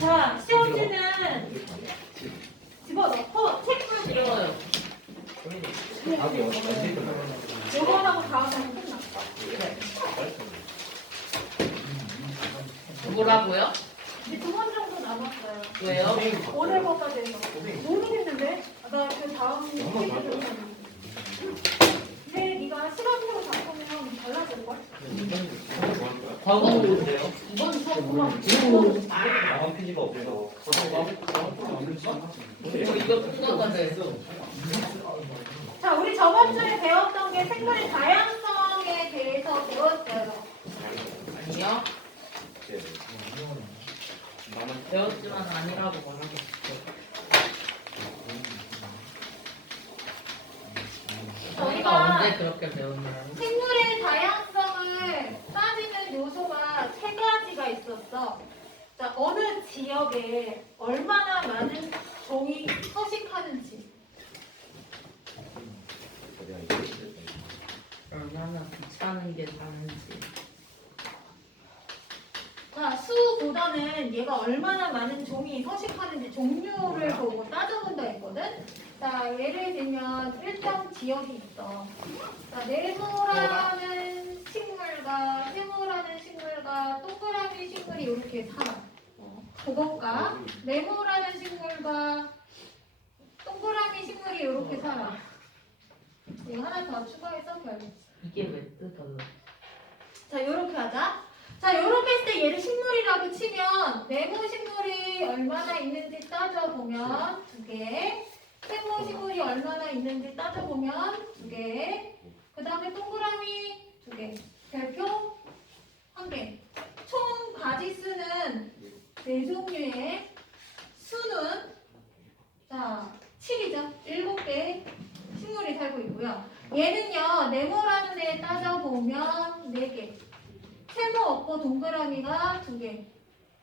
자, 시험지는 집어넣고 책을 싫어요. 요거하고 다음 하면 끝났어. 뭐라고요? 이제 2번 정도 남았어요. 왜요? 오늘 것까지 해서. 모르겠는데? 나 그 다음 페이지 근데 네가 시간표로 바꾸면 달라질걸? 과거로 오세요. 이번 수업만 나만 PG가 없어서 이거 통과가 돼. 자, 우리 저번 주에 배웠던 게 생물의 다양성에 대해서 배웠어요. 아니요. 배웠지만 아니라고 말하겠어요. 저희가 언제 그렇게 배웠나요? 생물의 다양성을 따지는 요소가 3가지가 있었어. 자, 어느 지역에 얼마나 많은 종이 서식하는지. 얼마나 귀찮은 게 다른지. 자, 수보다는 얘가 얼마나 많은 종이 서식하는지 종류를 보고 따져본다 했거든. 자, 예를 들면 일정 지역이 있어. 자, 네모라는 식물과 세모라는 식물과 동그라미 식물이 이렇게 살아. 그것과 네모라는 식물과 동그라미 식물이 이렇게 살아. 이거 하나 더 추가해서 별로. 이게 왜 뜯어요? 자, 이렇게 하자. 자, 이렇게 했을 때 얘를 식물이라고 치면 네모 식물이 얼마나 있는지 따져보면 2개, 세모 식물이 얼마나 있는지 따져보면 2개, 그 다음에 동그라미 2개, 별표 1개. 총 가지수는 4종류의 수는 자 7이죠. 7개의 식물이 살고 있고요. 얘는요, 네모라는 애 따져보면 4개. 세모 없고 동그라미가 2개.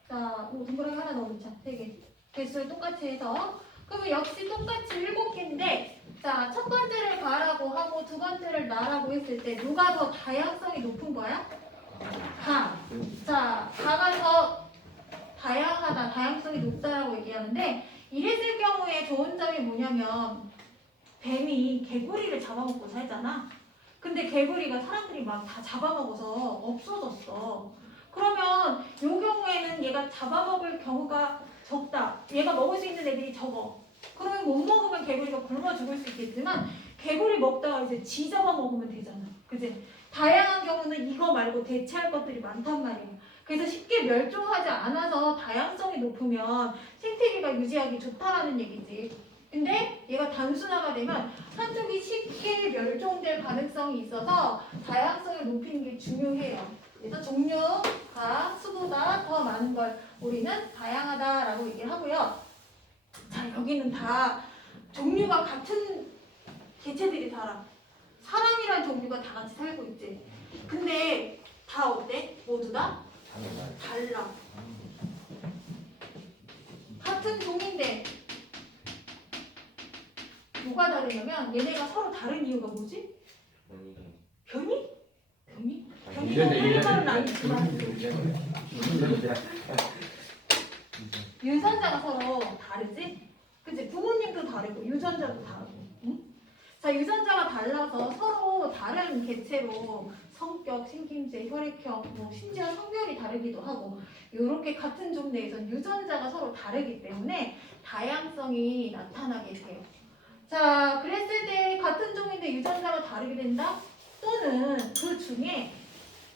자, 동그라미 하나 넣어놓자. 3개. 개수를 똑같이 해서. 그러면 역시 똑같이 7개인데, 자, 첫 번째를 가라고 하고 두 번째를 나라고 했을 때 누가 더 다양성이 높은 거야? 가. 자, 가가 더 다양하다, 다양성이 높다라고 얘기하는데, 이랬을 경우에 좋은 점이 뭐냐면, 뱀이 개구리를 잡아먹고 살잖아. 근데 개구리가 사람들이 막 다 잡아먹어서 없어졌어. 그러면 이 경우에는 얘가 잡아먹을 경우가 적다. 얘가 먹을 수 있는 애들이 적어. 그러면 못 먹으면 개구리가 굶어 죽을 수 있겠지만 개구리 먹다가 이제 지 잡아먹으면 되잖아. 그치? 다양한 경우는 이거 말고 대체할 것들이 많단 말이야. 그래서 쉽게 멸종하지 않아서 다양성이 높으면 생태계가 유지하기 좋다라는 얘기지. 근데 얘가 단순화가 되면 한쪽이 쉽게 멸종될 가능성이 있어서 다양성을 높이는 게 중요해요. 그래서 종류가 수보다 더 많은 걸 우리는 다양하다라고 얘기를 하고요. 자, 여기는 다 종류가 같은 개체들이 살아. 사람이란 종류가 다 같이 살고 있지. 근데 다 어때? 모두 다 달라. 같은 종인데 뭐가 다르냐면 얘네가 서로 다른 이유가 뭐지? 변이? 변이? 변이가 틀린 말은 아니지만 유전자가 서로 다르지? 그치? 부모님도 다르고 유전자도 다르고 응? 자, 유전자가 달라서 서로 다른 개체로 성격, 생김새, 혈액형, 뭐 심지어 성별이 다르기도 하고 이렇게 같은 종 내에선 유전자가 서로 다르기 때문에 다양성이 나타나게 돼요. 자, 그랬을 때 같은 종인데 유전자가 다르게 된다? 또는 그 중에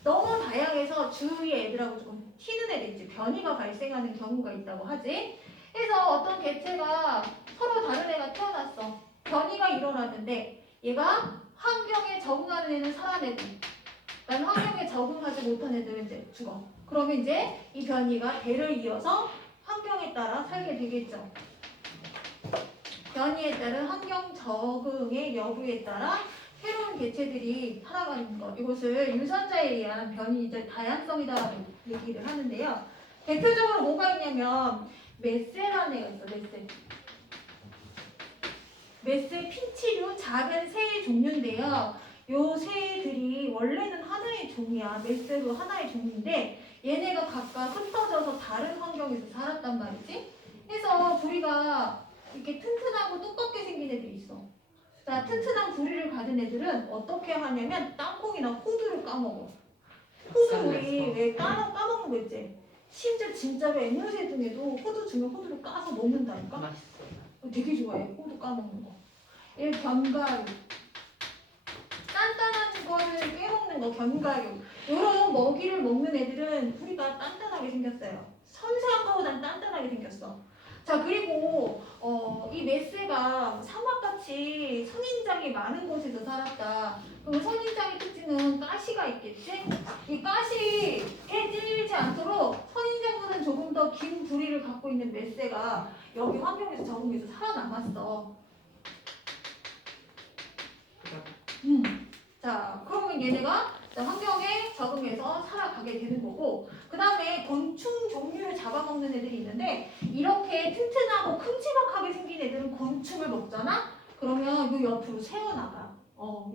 너무 다양해서 주위의 애들하고 조금 튀는 애들 있지. 변이가 발생하는 경우가 있다고 하지. 그래서 어떤 개체가 서로 다른 애가 태어났어. 변이가 일어났는데 얘가 환경에 적응하는 애는 살아내고 난 환경에 적응하지 못한 애들은 이제 죽어. 그러면 이제 이 변이가 대를 이어서 환경에 따라 살게 되겠죠. 변이에 따른 환경 적응의 여부에 따라 새로운 개체들이 살아가는 것. 이것을 유전자에 의한 변이의 다양성이다라고 얘기를 하는데요. 대표적으로 뭐가 있냐면 메세라는 애가 있어. 메세. 메세 핀치류 작은 새의 종류인데요. 요 새들이 원래는 하나의 종이야. 메세도 하나의 종인데 얘네가 각각 흩어져서 다른 환경에서 살았단 말이지. 그래서 부리가 이렇게 튼튼하고 두껍게 생긴 애들이 있어. 자, 튼튼한 부리를 가진 애들은 어떻게 하냐면 땅콩이나 호두를 까먹어. 호두 우리 왜 까먹는 거 있지? 심지어 진짜로 앵무새 중에도 호두 주면 호두를 까서 먹는다니까? 맛있어요. 되게 좋아해. 호두 까먹는 거. 얘 견과류. 단단한 거를 깨먹는 거 견과류. 이런 먹이를 먹는 애들은 부리가 단단하게 생겼어요. 섬세한 거보단 단단하게 생겼어. 자, 그리고 이 메스가 사막같이 선인장이 많은 곳에서 살았다. 그럼 선인장의 특징은 가시가 있겠지? 이 가시 깨지지 않도록 선인장보다는 조금 더 긴 부리를 갖고 있는 메스가 여기 환경에서 적응해서 살아남았어. 자, 그러면 얘네가 환경에 적응해서 살아가게 되는 거고, 그 다음에 곤충 종류를 잡아먹는 애들이 있는데, 이렇게 튼튼하고 큼지막하게 생긴 애들은 곤충을 먹잖아? 그러면 이 옆으로 새어나가.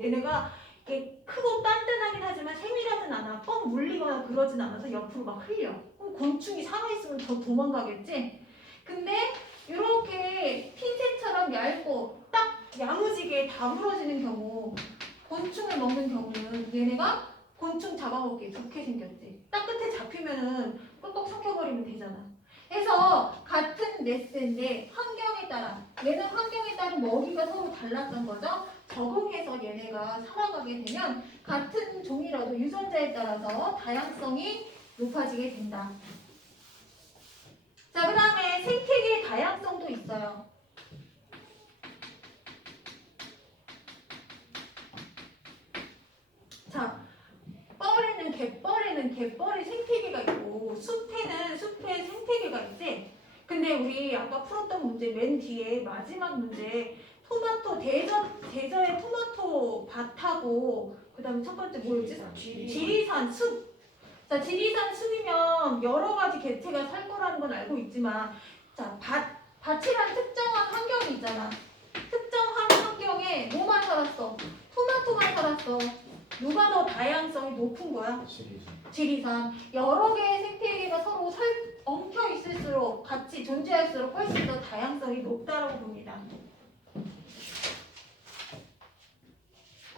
얘네가 이렇게 크고 단단하긴 하지만 세밀하진 않아. 뻥 물리거나 그러진 않아서 옆으로 막 흘려. 그럼 곤충이 살아있으면 더 도망가겠지? 근데 이렇게 핀셋처럼 얇고 딱 야무지게 다물어지는 경우, 곤충을 먹는 경우는 얘네가 곤충 잡아먹기 좋게 생겼지. 딱 끝에 잡히면은 꿀꺽 삭혀버리면 되잖아. 그래서 같은 메스인데 환경에 따라, 얘는 환경에 따른 먹이가 서로 달랐던 거죠. 적응해서 얘네가 살아가게 되면 같은 종이라도 유전자에 따라서 다양성이 높아지게 된다. 자, 그 다음에 생태계의 다양성도 있어요. 자, 갯벌에는 갯벌의 생태계가 있고 숲에는 숲의 생태계가 있지. 근데 우리 아까 풀었던 문제 맨 뒤에 마지막 문제 토마토 대저의 토마토 밭하고 그 다음에 첫 번째 뭐였지? 지리산 숲. 자, 지리산 숲이면 여러 가지 개체가 살 거라는 건 알고 있지만, 자, 밭이란 특정한 환경이 있잖아. 특정한 환경에 뭐만 살았어? 토마토만 살았어. 누가 더 다양성이 높은 거야? 지리산. 여러 개의 생태계가 서로 엉켜 있을수록, 같이 존재할수록 훨씬 더 다양성이 높다고 봅니다.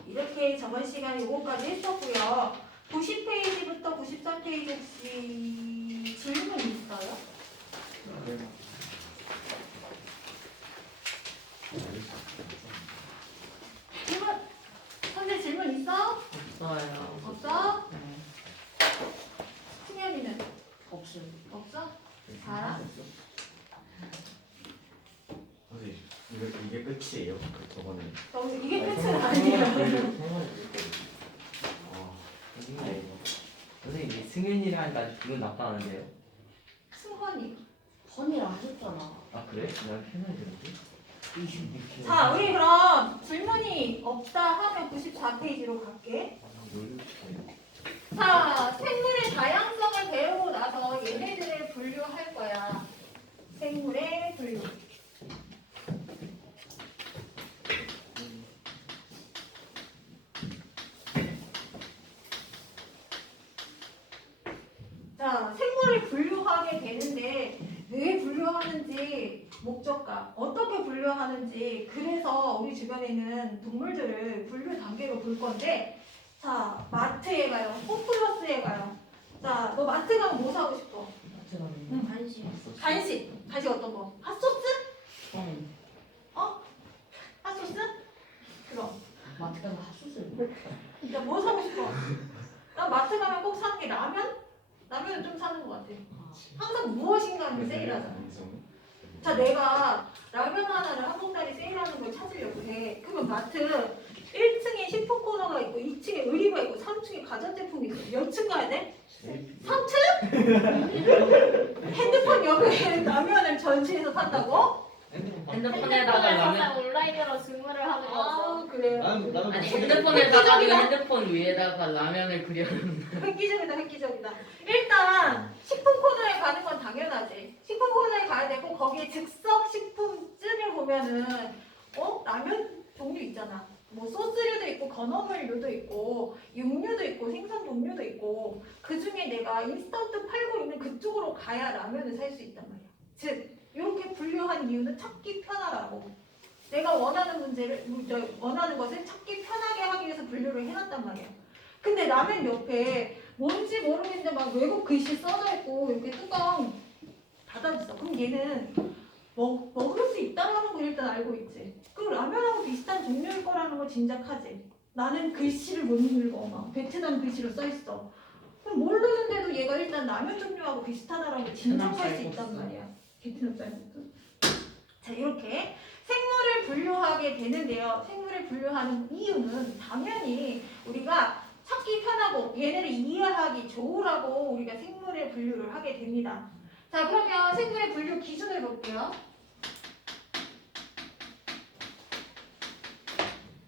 이렇게 저번 시간에 요거까지 했었고요. 90페이지부터 93페이지 혹시 질문 있어요? 질문! 선생 질문 있어? 없어요. 없어? 네. 승현이는? 없어요. 없어? 자라? 선생님, 이게 끝이에요? 저거는. 이게 끝은 아니에요. 선생님 이게 승현이랑 기분 나빠하는데요? 승헌이. 선이라 하셨잖아. 아 그래? 난 편하게 들었지? 자, 우리 그럼 질문이 없다 하면 94페이지로 갈게. 자, 생물의 다양성을 배우고 나서 얘네들을 분류할 거야. 생물의 분류. 자, 생물을 분류하게 되는데 왜 분류하는지, 목적과 어떻게 분류하는지, 그래서 우리 주변에는 동물들을 분류 단계로 볼 건데, 자, 마트에 가요. 홈플러스에 가요. 자, 너 마트 가면 뭐 사고 싶어? 한식. 간식 어떤 거? 핫소스? 어. 핫소스? 그럼. 마트 가서 핫소스를 야, 뭐 사고 싶어? 난 마트 가면 꼭 사는 게 라면? 라면은 좀 사는 것 같아. 항상 무엇인가는 세일하잖아. 자, 내가 라면 하나를 한 봉다리 세일하는 걸 찾으려고 해. 그러면 마트 1층에 식품 코너가 있고 2층에 의류가 있고 3층에 가전제품이 있어. 몇 층 가야 돼? 3층? 핸드폰 옆에 라면을 전시해서 산다고? 핸드폰에다가 라면. 온라인으로 주문을 하는 거죠. 아, 그래요? 나는 아니 핸드폰에다가 그 핸드폰 위에다가 라면을 그려. 획기적이다. 일단 식품 코너에 가는 건 당연하지. 식품 코너에 가야 되고 거기에 즉석 식품쯤을 보면은 라면 종류 있잖아. 뭐 소스류도 있고 건어물류도 있고 육류도 있고 생선동류도 있고 그 중에 내가 인스턴트 팔고 있는 그쪽으로 가야 라면을 살 수 있단 말이야. 즉 이렇게 분류한 이유는 찾기 편하라고. 내가 원하는 원하는 것을 찾기 편하게 하기 위해서 분류를 해놨단 말이야. 근데 라면 옆에 뭔지 모르겠는데 막 외국 글씨 써져 있고 이렇게 뚜껑 닫아있어. 그럼 얘는 먹을 수 있다는 걸 일단 알고 있지. 그럼 라면하고 비슷한 종류일 거라는 걸 짐작하지. 나는 글씨를 못 읽어. 막 베트남 글씨로 써있어. 그럼 모르는데도 얘가 일단 라면 종류하고 비슷하다라고 짐작할 수 있단 말이야. 베트남 쌀국수. 자, 이렇게 생물을 분류하게 되는데요. 생물을 분류하는 이유는 당연히 우리가 찾기 편하고 얘네를 이해하기 좋으라고 우리가 생물의 분류를 하게 됩니다. 자, 그러면 생물의 분류 기준을 볼게요.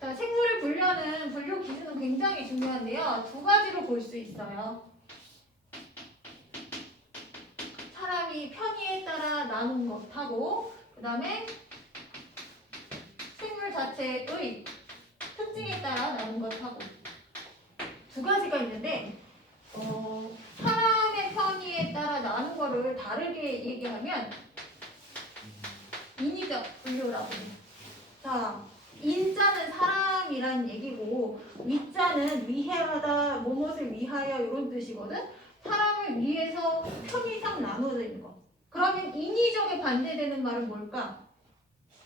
자, 생물을 분류하는 분류 기준은 굉장히 중요한데요. 두 가지로 볼 수 있어요. 사람이 편의에 따라 나눈 것하고 그 다음에 생물 자체의 특징에 따라 나눈 것하고 두 가지가 있는데 사람의 편의에 따라 나눈 거를 다르게 얘기하면 인위적 분류라고 해요. 자, 인자는 사람이란 얘기고 위자는 위하다, 무엇을 위하여 이런 뜻이거든. 사람을 위해서 편의상 나누어져 있는 거. 그러면 인위적에 반대되는 말은 뭘까?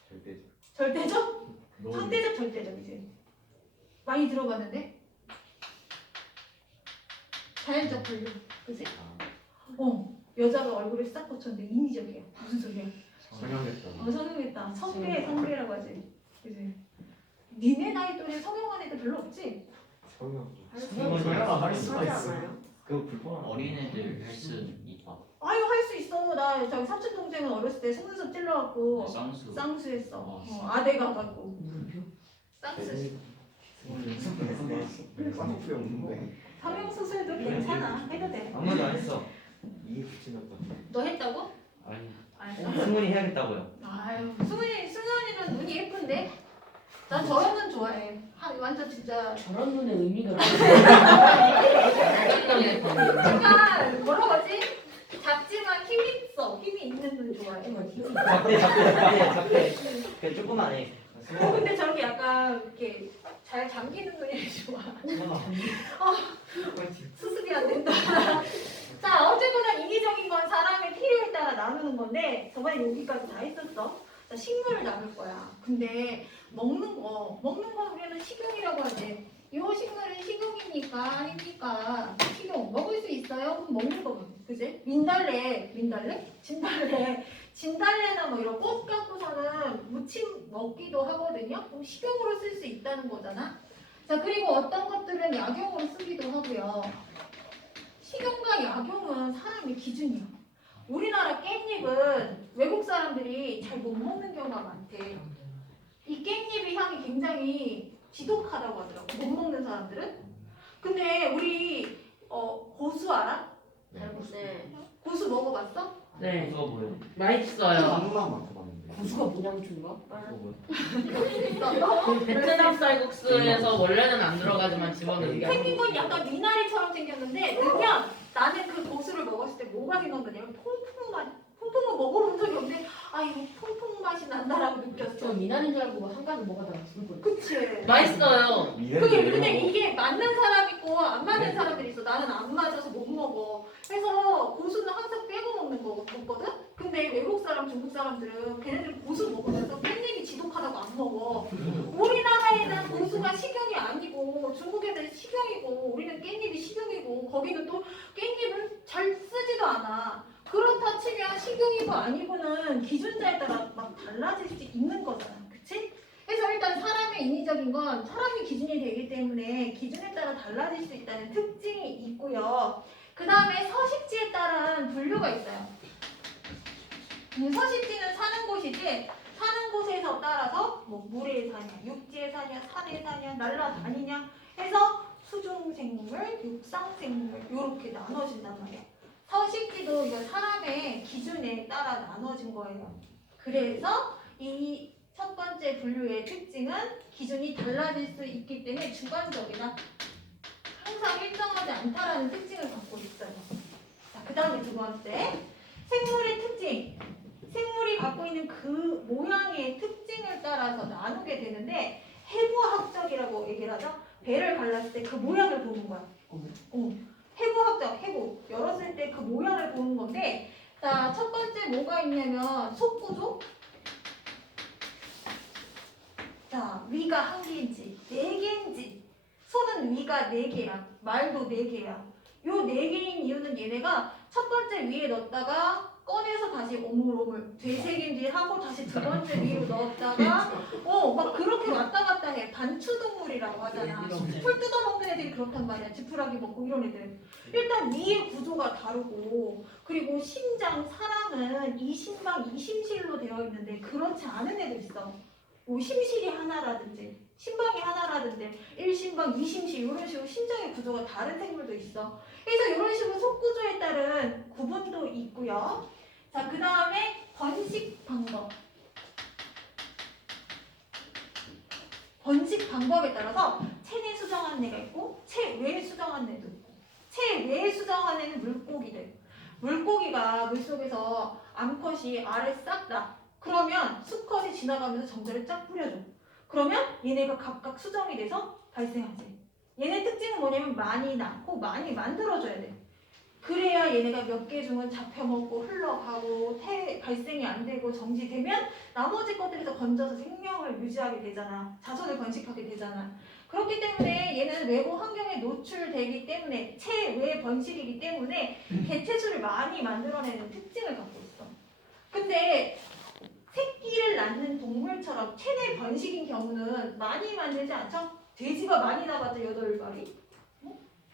절대적. 절대적? 상대적, 절대적이지. 많이 들어봤는데? 자연적 분류, 그치? 여자가 얼굴에 싹 붙였는데 인위적이야. 무슨 소리야? 성형했다. 성형했다. 성배라고 하지. 그치? 니네 나이 또래 성형한 애들 별로 없지? 성형. 성형을 할 수가 하지 있어. 않아요? 그거 불편한. 어린애들 할 수 있다. 아유, 할 수 있어. 나 저기 사촌 동생은 어렸을 때 속눈썹 찔러갖고 쌍수. 쌍수했어. 아, 아대가 갖고 쌍수. 쌍꺼풀이 없는데. 성형 수술도 괜찮아. 해도 돼. 아무도 안 했어. 이게 붙이났다. 너 했다고? 아니. 알았어. 승훈이 해야겠다고요. 아유, 승은이는 눈이 예쁜데? 난 저런 눈 좋아해. 완전 진짜 저런 눈의 의미가 약간 뭐라고 하지? 작지만 힘이 있어. 힘이 있는 눈 좋아해. 작대. 그 조그만해. 근데 저렇게 약간 이렇게 잘 잠기는 눈이 좋아. 수습이 안 된다. 자, 어쨌거나 인위적인 건 사람의 필요에 따라 나누는 건데 저번에 여기까지 다 했었어. 자, 식물을 나눌 거야. 근데 먹는 거 우리는 식용이라고 하지. 이 식물은 식용입니까? 아닙니까? 식용. 먹을 수 있어요? 그럼 먹는 거거든. 그지? 진달래나 뭐 이런 꽃 갖고서는 무침 먹기도 하거든요. 그럼 식용으로 쓸 수 있다는 거잖아. 자, 그리고 어떤 것들은 약용으로 쓰기도 하고요. 식용과 약용은 사람의 기준이야. 우리나라 깻잎은 외국 사람들이 잘 못 먹는 경우가 많대. 이 깻잎의 향이 굉장히 지독하다고 하더라고. 못 먹는 사람들은. 근데 우리 고수 알아? 네. 고수 먹어봤어? 네, 그거 뭐예요? 맛있어요. 한국만 맡아봤는데. 고수가 모양준가? 그거 뭐예요? 그 베트남 쌀국수에서 원래는 안 들어가지만 집어넣는 게 생긴 건 약간 미나리처럼 생겼는데 넣으면 나는 그 고수를 먹었을 때 뭐가 생각나냐면 통통은 먹어본 적이 없는데 이거 통통 맛이 난다라고 저 느꼈어. 미나리인 줄 알고 한 가지 먹어다가 죽을 뻔. 그치? 맛있어요. 근데 이게 맞는 사람 있고 안 맞는 사람들이 있어. 나는 안 맞아서 못 먹어. 그래서 고수는 항상 빼고 먹는 거거든? 근데 외국 사람, 중국 사람들은 걔네들 고수 먹으면서 깻잎이 지독하다고 안 먹어. 우리나라에는 고수가 식용이 아니고 중국에는 식용이고 우리는 깻잎이 식용이고 거기는 또 깻잎을 잘 쓰지도 않아. 그렇다 치면 식용이고 아니고는 기준자에 따라 막 달라질 수 있는 거잖아. 그치? 그래서 일단 사람의 인위적인 건 사람이 기준이 되기 때문에 기준에 따라 달라질 수 있다는 특징이 있고요. 그 다음에 서식지에 따른 분류가 있어요. 서식지는 사는 곳이지 사는 곳에서 따라서 뭐 물에 사냐, 육지에 사냐, 산에 사냐, 날라다니냐 해서 수중생물, 육상생물 이렇게 나눠진단 말이야. 서식지도 이거 사람의 기준에 따라 나눠진 거예요. 그래서 이 첫 번째 분류의 특징은 기준이 달라질 수 있기 때문에 주관적이다. 항상 일정하지 않다라는 특징을 갖고 있어요. 자, 그 다음에 두 번째, 생물의 특징. 생물이 갖고 있는 그 모양의 특징을 따라서 나누게 되는데 해부학적이라고 얘기를 하죠. 배를 갈랐을 때 그 모양을 보는 거야. 해부학적, 해부. 열었을 때 그 모양을 보는 건데, 자, 첫 번째 뭐가 있냐면 속구조. 자, 위가 한 개인지, 네 개인지. 소는 위가 네 개야. 말도 네 개야. 요 네 개인 이유는 얘네가 첫 번째 위에 넣었다가 꺼내서 다시 오물오물 되새김질 하고 다시 두 번째 위로 넣었다가 막 그렇게 왔다 갔다 해. 단추동물이라고 하잖아. 풀 뜯어먹는 애들이 그렇단 말이야. 지푸라기 먹고 이런 애들. 일단 위의 구조가 다르고 그리고 심장, 사람은 이심방, 이심실로 되어 있는데 그렇지 않은 애들 있어. 뭐 심실이 하나라든지 심방이 하나라든지 1심방, 2심실 이런 식으로 심장의 구조가 다른 생물도 있어. 그래서 이런 식으로 속구조에 따른 구분도 있고요. 자, 그 다음에 번식 방법. 번식 방법에 따라서 체내 수정한 애가 있고 체외 수정한 애도 있고 체외 수정한 애는 물고기들. 물고기가 물속에서 암컷이 알을 쌌다. 그러면 수컷이 지나가면서 정자를 쫙 뿌려줘. 그러면 얘네가 각각 수정이 돼서 발생하지. 얘네 특징은 뭐냐면 많이 낳고 많이 만들어줘야 돼. 그래야 얘네가 몇 개 중은 잡혀먹고 흘러가고 발생이 안 되고 정지되면 나머지 것들에서 건져서 생명을 유지하게 되잖아. 자손을 번식하게 되잖아. 그렇기 때문에 얘는 외부 환경에 노출되기 때문에 체외 번식이기 때문에 개체수를 많이 만들어내는 특징을 갖고 있어. 근데 새끼를 낳는 동물처럼 체내 번식인 경우는 많이 만들지 않죠? 돼지가 많이 낳았자 8마리,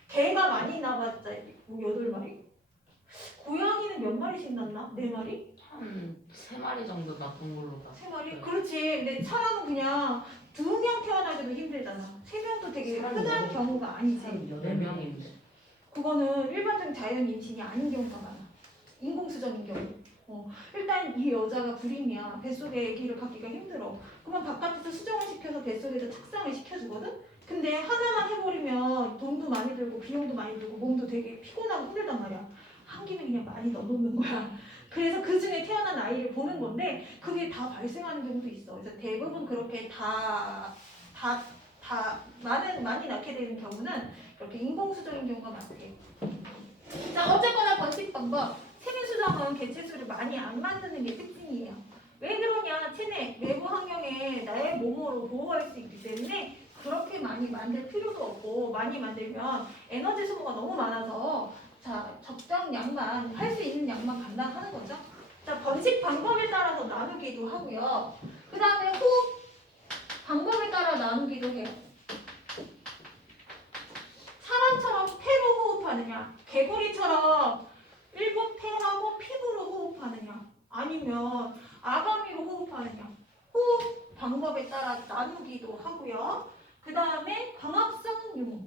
개가 많이 낳았자 8마리, 고양이는 몇 마리씩 낳나? 4마리? 한 3마리 정도 낳던 걸로 다. 3마리? 그렇지. 근데 사람은 그냥 2명 태어나기도 힘들잖아. 3명도 되게 흔한 경우가 아니지. 4명인데. 그거는 일반적인 자연 임신이 아닌 경우가 많아. 인공수정인 경우. 일단 이 여자가 불임이야. 뱃속에 아기를 갖기가 힘들어. 그러면 바깥에서 수정을 시켜서 뱃속에서 착상을 시켜주거든? 근데 하나만 해버리면 돈도 많이 들고 비용도 많이 들고 몸도 되게 피곤하고 힘들단 말이야. 한 김에 그냥 많이 넣어놓는 거야. 그래서 그 중에 태어난 아이를 보는 건데 그게 다 발생하는 경우도 있어. 그래서 대부분 그렇게 많이 낳게 되는 경우는 이렇게 인공수정인 경우가 많대. 자, 어쨌거나 번식 방법. 체내 수정은 개체수를 많이 안 만드는 게 특징이에요. 왜 그러냐? 체내 외부 환경에 나의 몸으로 보호할 수 있기 때문에 그렇게 많이 만들 필요도 없고 많이 만들면 에너지 소모가 너무 많아서 자, 적당량만 할 수 있는 양만 감당하는 거죠. 자, 번식 방법에 따라서 나누기도 하고요. 그 다음에 호흡 방법에 따라 나누기도 해요. 사람처럼 폐로 호흡하느냐, 개구리처럼 일부 폐하고 피부로 호흡하느냐, 아니면 아가미로 호흡하느냐, 호흡 방법에 따라 나누기도 하고요. 그 다음에 광합성 유무.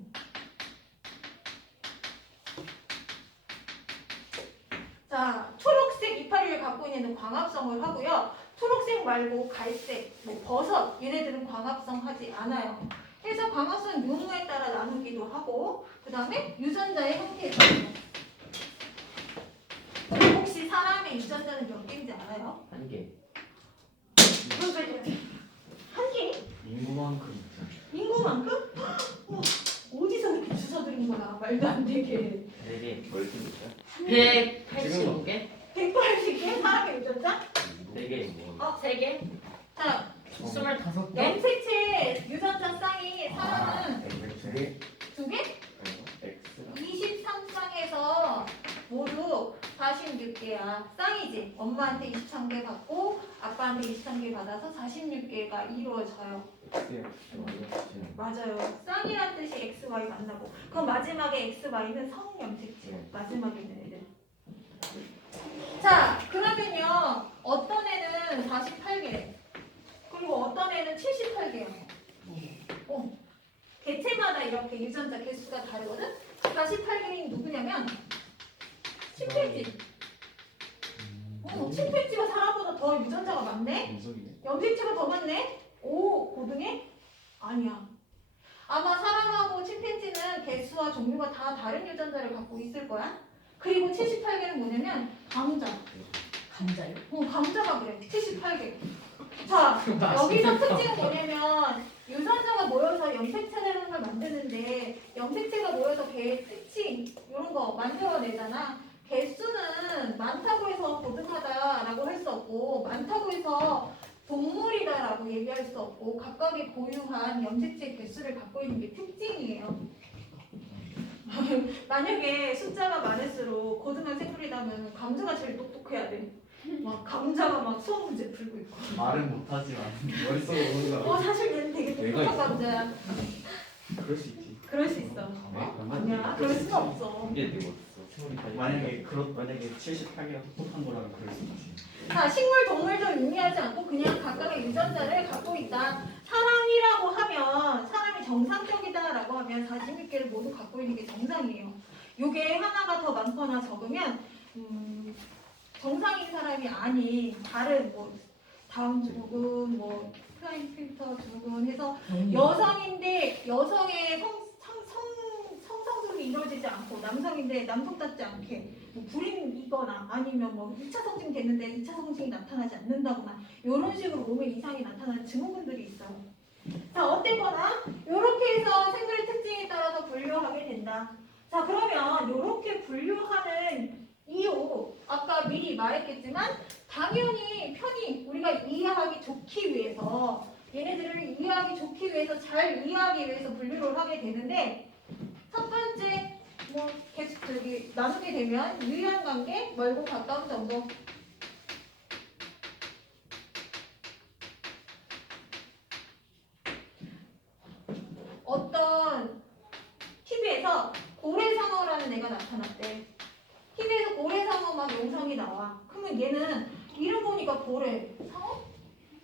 자, 초록색 이파리를 갖고 있는 광합성을 하고요. 초록색 말고 갈색, 버섯 얘네들은 광합성 하지 않아요. 그래서 광합성 유무에 따라 나누기도 하고 그 다음에 유전자의 형태에 따라서. 혹시 사람의 유전자는 몇 개인지 알아요? 1개. 한 개? 인구만큼. 인구만큼? 어디서 그렇게 주워 들은 거야? 말도 안 되게. 4개. 멀티 있어요? 185개? 180개? 사람의 유전자? 4개. 3개? 자, 25개? 염색체 유전자 쌍이 사람은 엑스레이. 2개? 엑스라. 23쌍에서 모두 46개야. 쌍이지. 엄마한테 23개 받고 아빠한테 23개 받아서 46개가 이루어져요. 엑스. 맞아요. 쌍이란 뜻이 XY 만나고 그럼 마지막에 XY는 성염색체. 마지막에 있는 애들. 자, 그러면요. 어떤 애는 48개 그리고 어떤 애는 78개예요. 개체마다 이렇게 유전자 개수가 다르거든? 48개인 누구냐면 침팬지. 침팬지가 사람보다 더 더 유전자가 많네? 민석이네. 염색체가 더 많네? 오, 고등에? 아니야. 아마 사람하고 침팬지는 개수와 종류가 다 다른 유전자를 갖고 있을 거야. 그리고 78개는 뭐냐면 감자. 감자요? 감자가 그래. 78개. 자, 여기서 특징은 뭐냐면 유전자가 모여서 염색체라는 걸 만드는데 염색체가 모여서 개의 특징 이런 거 만들어내잖아. 개수는 많다고 해서 고등하다라고 할 수 없고 많다고 해서 동물이다라고 얘기할 수 없고 각각의 고유한 염색체 개수를 갖고 있는 게 특징이에요. 만약에 숫자가 많을수록 고등한 생물이라면 감자가 제일 똑똑해야 돼. 막 감자가 막 수학 문제 풀고 있고. 말은 못하지만 머릿속에 오는 거. 사실 얘는 되게 내가 똑똑한 있어. 감자야. 그럴 수 있지. 그럴 수 있어. 아니야, 그럴 수가 없어. 이게 되고 있어. 세월이까지. 만약에 78개가 똑똑한 거라면 그럴 수 있지. 자, 식물, 동물도 의미하지 않고 그냥 각각의 유전자를 갖고 있다. 사람이라고 하면 사람이 정상적이다라고 하면 46개를 모두 갖고 있는 게 정상이에요. 요게 하나가 더 많거나 적으면 정상인 사람이 아닌 다른 뭐 다음 두근 뭐 프라임 필터 두근 해서 여성인데 여성의 성성술이 이루어지지 않고 남성인데 남성답지 않게 뭐 불임이거나 아니면 뭐 2차 성징 됐는데 2차 성징이 나타나지 않는다거나 이런 식으로 몸에 이상이 나타나는 증후군들이 있어요. 자, 어쨌거나 이렇게 해서 생물 특징에 따라서 분류하게 된다. 자, 그러면 이렇게 분류하는 이유 아까 미리 말했겠지만 당연히 편히 우리가 이해하기 좋기 위해서 얘네들을 이해하기 좋기 위해서 잘 이해하기 위해서 분류를 하게 되는데 첫 번째 뭐 계속 저기 나누게 되면 유의한 관계 멀고 가까운 정도 어떤 TV에서 고래상어라는 애가 나타났대. TV에서 고래상어 막 영상이 나와. 그러면 얘는 이름 보니까 고래. 상어?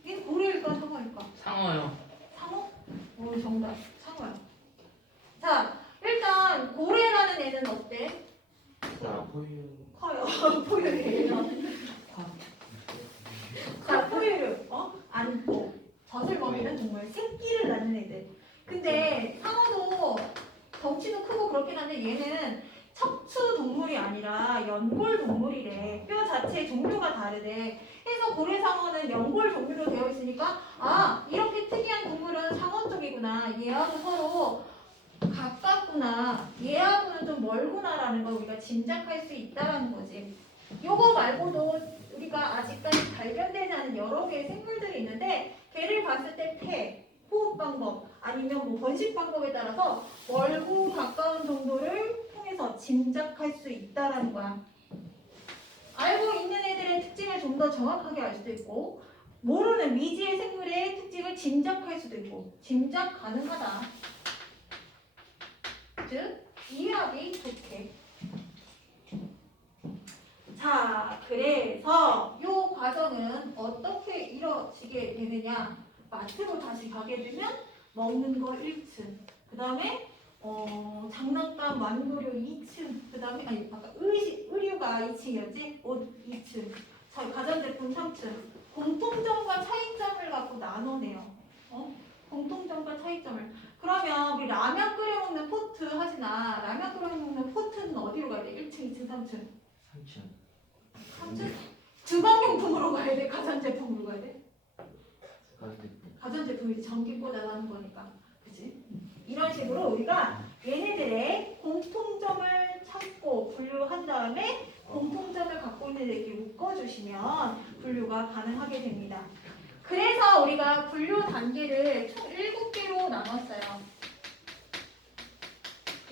얘는 고래일까 상어일까? 상어요. 상어? 오, 정답. 상어야. 자, 일단 고래라는 애는 어때? 포유. 커요. 포유류. 자, 포유류. 안고 젖을 먹이는 동물. 새끼를 낳는 애들. 근데 상어도 덩치도 크고 그렇긴 한데 얘는 척추 동물이 아니라 연골 동물이래. 뼈 자체의 종류가 다르대. 해서 고래상어는 연골 종류로 되어 있으니까 아, 이렇게 특이한 동물은 상어 쪽이구나. 얘하고 서로 가깝구나. 얘하고는 좀 멀구나라는 걸 우리가 짐작할 수 있다라는 거지. 요거 말고도 우리가 아직까지 발견되지 않은 여러 개의 생물들이 있는데 걔를 봤을 때 폐, 호흡 방법 아니면 뭐 번식 방법에 따라서 멀고 가까운 정도를 통해서 짐작할 수 있다라는 거야. 알고 있는 애들의 특징을 좀 더 정확하게 알 수도 있고 모르는 미지의 생물의 특징을 짐작할 수도 있고 짐작 가능하다. 즉 이해하기 좋게. 자, 그래서 이 과정은 어떻게 이루어지게 되느냐. 마트로 다시 가게 되면 먹는 거 1층, 그 다음에 장난감 완구류 2층, 그 다음에 아니 아까 의류가 2층이었지? 옷 2층, 가전제품 3층. 공통점과 차이점을 갖고 나눠내요. 공통점과 차이점을. 그러면 우리 라면 끓여 먹는 포트 하지나 라면 끓여 먹는 포트는 어디로 가야 돼? 1층, 2층, 3층. 3층. 3층? 주방용품으로 가야 돼? 가전제품으로 가야 돼? 가전제품이 전기 꽂아서 하는 거니까. 그치? 이런 식으로 우리가 얘네들의 공통점을 찾고 분류한 다음에 공통점을 갖고 있는 애들끼리 묶어주시면 분류가 가능하게 됩니다. 그래서 우리가 분류 단계를 총 7개로 나눴어요.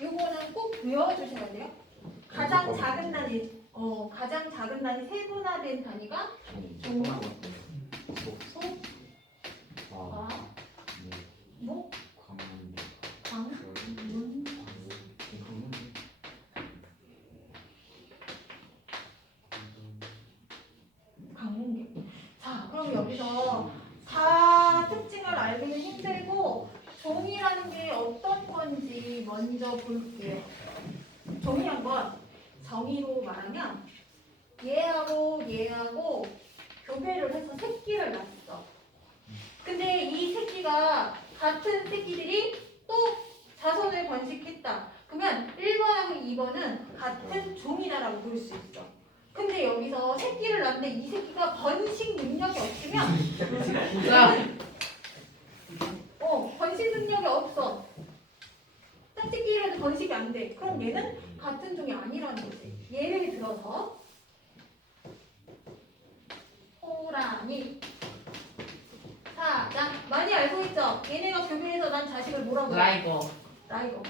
이거는 꼭 외워주셔야 돼요. 가장 작은 단위, 가장 작은 단위 세분화된 단위가 종, 소, 과, 목, 광, 문, 강문계. 자, 그럼 여기서 다 특징을 알기는 힘들고 종이라는 게 어떤 건지 먼저 볼게요. 종이 한번 정의로 말하면 얘하고 얘하고 교배를 해서 새끼를 낳았어. 근데 이 새끼가 같은 새끼들이 또 자손을 번식했다. 그러면 1번하고 2번은 같은 종이다라고 볼 수 있어. 근데 여기서 새끼를 낳는데 이 새끼가 번식 능력이 없으면 번식 능력이 없어. 짝짓기라도 번식이 안 돼. 그럼 얘는 같은 종이 아니라는 거지. 예를 들어서 호랑이, 사자 많이 알고 있죠? 얘네가 교배해서 난 자식을 뭐라고 해? 라이거. 라이거.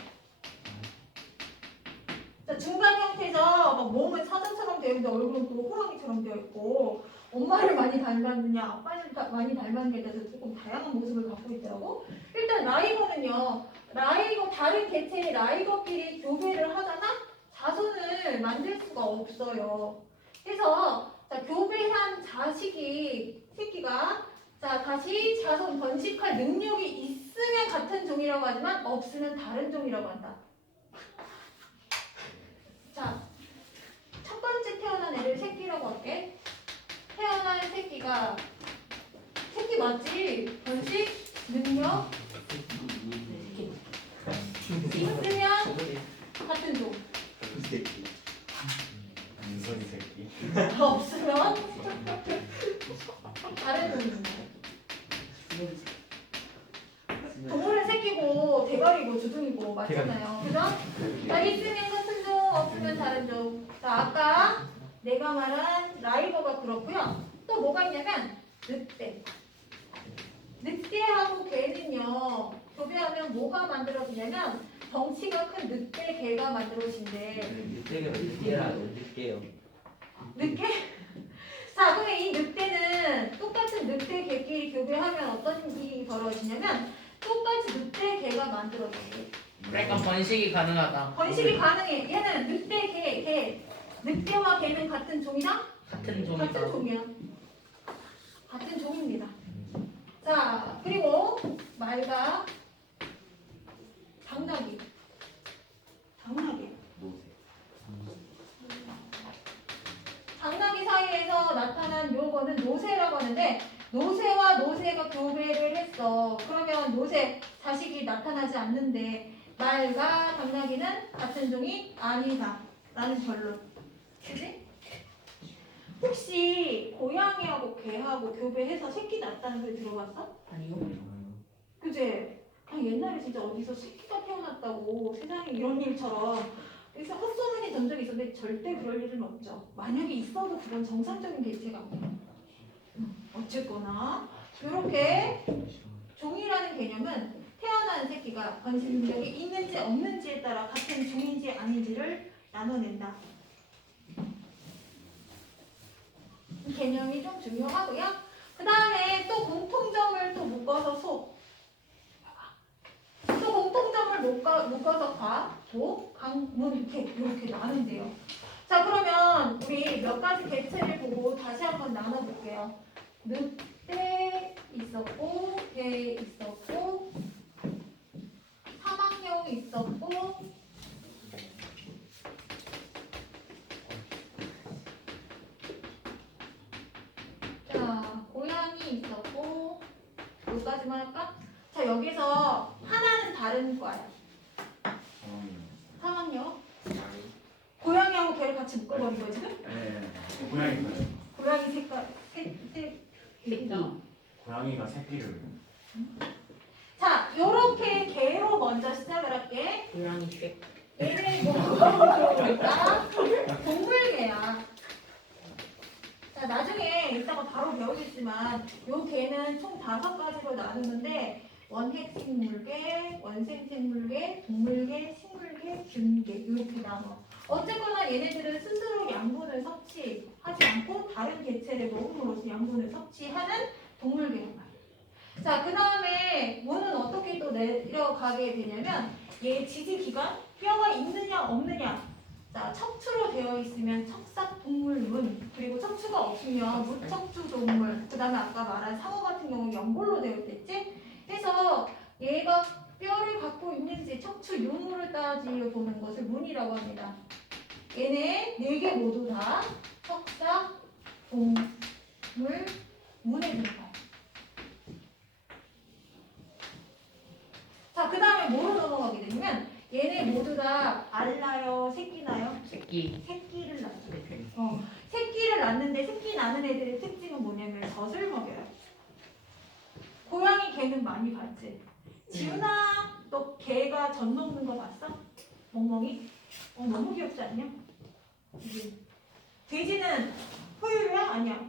자, 중간 형태에서 막 몸은 사자처럼 되어 있는데 얼굴은 또 호랑이처럼 되어 있고 엄마를 많이 닮았느냐 아빠를 많이 닮았느냐에 대해서 조금 다양한 모습을 갖고 있더라고. 일단 라이거는요. 라이거 다른 개체의 라이거끼리 교배를 하잖아? 자손을 만들 수가 없어요. 그래서 자, 교배한 새끼가 자, 다시 자손 번식할 능력이 있으면 같은 종이라고 하지만 없으면 다른 종이라고 한다. 자, 첫 번째 태어난 애를 새끼라고 할게. 태어난 새끼가 새끼 맞지? 번식 능력 있으면 같은 종. 새끼. 민선이 새끼. 없으면 다른 종입니다. 동물은 새끼고 대가리고 주둥이고 맞잖아요. 그죠? 자, 있으면 같은 종, 없으면 다른 종. 자, 아까 내가 말한 라이버가 그렇고요. 또 뭐가 있냐면 늑대. 늑대하고 개는요. 교배하면 뭐가 만들어지냐면 덩치가 큰 늑대 개가 만들어진대. 늑대요. 늑대? 자, 그러면 이 늑대는 똑같은 늑대 개끼리 교배하면 어떤 일이 벌어지냐면 똑같이 늑대 개가 만들어져요. 그러니까 번식이 가능하다. 번식이 가능해. 얘는 늑대 개. 늑대와 개는 같은 종이랑 같은 종이다. 같은 종이야. 같은 종입니다. 자, 그리고 말과 당나귀. 당나귀 사이에서 나타난 요거는 노새라고 하는데 노새와 노새가 교배를 했어. 그러면 노새 자식이 나타나지 않는데 말과 당나귀는 같은 종이 아니다. 라는 결론. 그지? 혹시 고양이하고 개하고 교배해서 새끼 낳았다는 소리 들어봤어? 아니요. 그지? 그냥 옛날에 진짜 어디서 새끼가 태어났다고 세상에 이런 일처럼 그래서 헛소문이 전 적이 있었는데 절대 그럴 일은 없죠. 만약에 있어도 그건 정상적인 개체가 아니에요. 어쨌거나 이렇게 종이라는 개념은 태어난 새끼가 번식 능력이 있는지 없는지에 따라 같은 종인지 아닌지를 나눠낸다. 이 개념이 좀 중요하고요. 그 다음에 또 공통점을 또 묶어서 또 공통점을 묶어서 과, 도, 강, 문 이렇게 나눈대요. 자, 그러면 우리 몇 가지 개체를 보고 다시 한번 나눠볼게요. 늑대 있었고, 개 있었고, 사막여우 있었고, 자, 고양이 있었고, 여기까지만 할까? 자, 여기서 하나는 다른 과야. 사막여우. 고양이하고 개를 같이 묶어버린 거야, 지금? 네. 고양이가요. 고양이 색깔, 고양이가 새끼를. 자, 요렇게 개로 먼저 시작을 할게. 고양이 개. 얘는 뭐니까 동물개야. 자, 나중에 이따가 바로 배우겠지만 요 개는 총 5가지로 나누는데 원핵식물계, 원생생물계, 동물계, 식물계, 균계 이렇게 나눠. 어쨌거나 얘네들은 스스로 양분을 섭취하지 않고 다른 개체를 먹음으로써 양분을 섭취하는 동물계란 말이야. 자, 그 다음에 문은 어떻게 또 내려가게 되냐면 얘 지지기관, 뼈가 있느냐 없느냐. 자, 척추로 되어 있으면 척삭동물문, 그리고 척추가 없으면 무척추 동물, 그 다음에 아까 말한 상어 같은 경우는 연골로 되어 있겠지? 그래서 얘가 뼈를 갖고 있는지 척추 유무를 따지어 보는 것을 문이라고 합니다. 얘네 4개 모두 다 척삭 동물 개는 많이 봤지? 지훈아, 너 개가 젖 먹는 거 봤어? 멍멍이? 너무 귀엽지 않냐? 이게. 돼지는 포유류야? 아니야.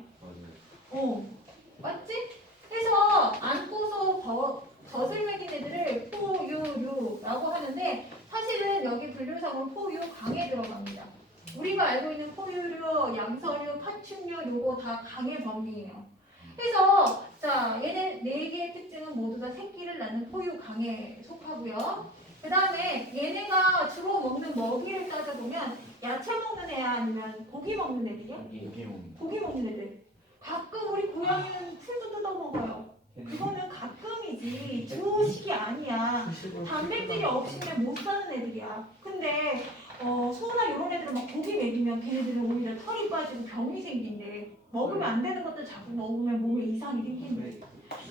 맞지? 그래서 안고서 젖을 먹인 애들을 포유류라고 하는데 사실은 여기 분류상으로 포유 강에 들어갑니다. 우리가 알고 있는 포유류, 양서류, 파충류 요거 다 강의 범위예요. 그래서 자 얘네 네 개의 특징은 모두 다 새끼를 낳는 포유 강에 속하고요. 그 다음에 얘네가 주로 먹는 먹이를 따져보면 야채 먹는 애야 아니면 고기 먹는 애들이야? 고기 먹는 애들. 가끔 우리 고양이는 풀도 뜯어 먹어요. 그거는 가끔이지 주식이 아니야. 단백질이 없으면 못 사는 애들이야. 근데 소나 이런 애들은 막 고기 먹이면 걔네들은 오히려 털이 빠지고 병이 생긴대. 먹으면 안 되는 것들 자꾸 먹으면 몸에 이상이 생긴대.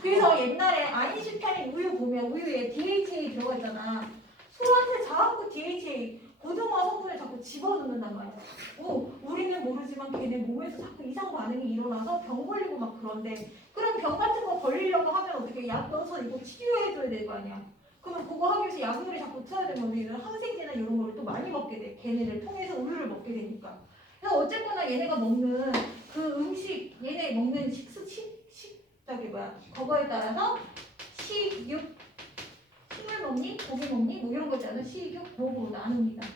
그래서 옛날에 아인슈타인 우유 보면 우유에 DHA 들어가 있잖아. 소한테 자꾸 DHA 고등어 성분을 자꾸 집어넣는단 말이야. 우리는 모르지만 걔네 몸에서 자꾸 이상 반응이 일어나서 병 걸리고 막 그런데 그럼 병 같은 거 걸리려고 하면 어떻게 약 넣어서 이거 치료해줘야 될 거 아니야. 그러면 그거 하기 위해서 약물이 자꾸 투여야 되면 우리는 항생제나 이런 거를 또 많이 먹게 돼. 걔네를 통해서 우유를 먹게 되니까. 그래서 어쨌거나 얘네가 먹는 그 음식, 얘네 먹는 그거에 따라서 식육, 식물 먹니? 고기 먹니? 뭐 이런 거 있잖아. 식육, 목으로 나눕니다.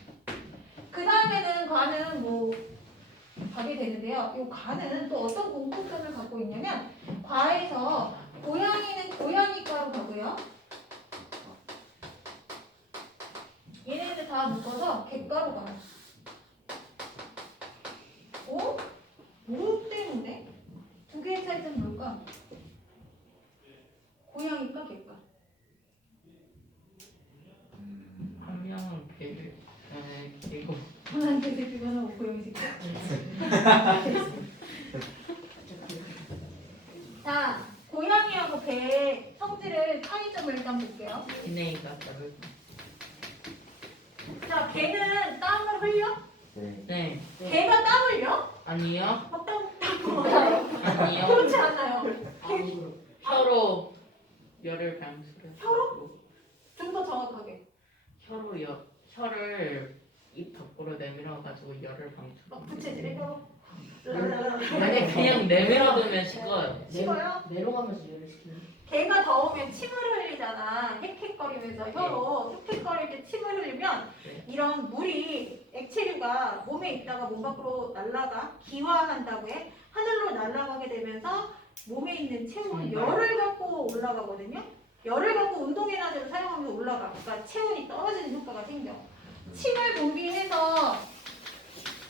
그 다음에는 과는 가게 되는데요. 이 과는 또 어떤 공통점을 갖고 있냐면 과에서 고양이는 고양이과로 가고요. 얘네들 다 묶어서 객과로 가요. 뭐 때문에? 두 개의 차이점은 뭘까? 고양이과, 객과. 한 명은 개고 하나는 개새끼가 하나고 고양이 새끼. 자, 고양이하고 개의 성질을 차이점을 일단 볼게요. DNA가 다르고. 자, 개는 땀을 흘려? 네. 개가 땀 흘려? 아니요. 아니요. 그렇지 않아요. 혀로 열을 방출해. 혀로? 좀 더 정확하게. 혀를 입 밖으로 내밀어가지고 열을 방출. 부채질해 혀로. 아니 그냥 내밀어두면 식어요. 식어요? 내려가면서 열을 시키는. 개가 더우면 침을 흘리잖아. 헥헥거리면서 혀로 헥헥거릴 때 침을 흘리면 네. 이런 물이 액체류가 몸에 있다가 몸 밖으로 날아가 기화한다고 해. 하늘로 날아가게 되면서 몸에 있는 체온 열을 갖고 올라가거든요. 열을 갖고 운동에나저를 사용하면서 올라가. 그러니까 체온이 떨어지는 효과가 생겨. 침을 분비해서